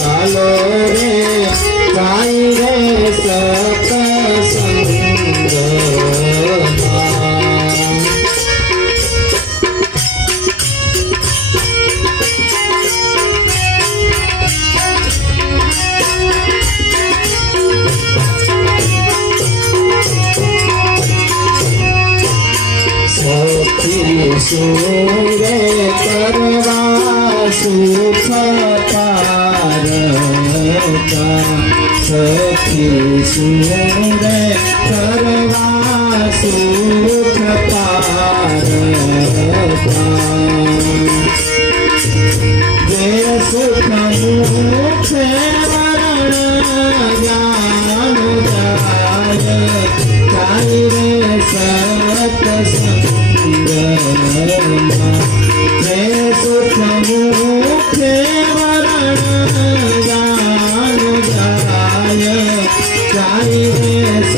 ચાલો રે જાય રે સત્સંગમાં સુરે કરવા સુખ પારતા સખી સુરે કરવા સુખ પારતા જે સુખ મુખે વરણ જ્ઞાન જાય રે સત્સંગ હે સુખ મુખે વરણ ગાન જાય રે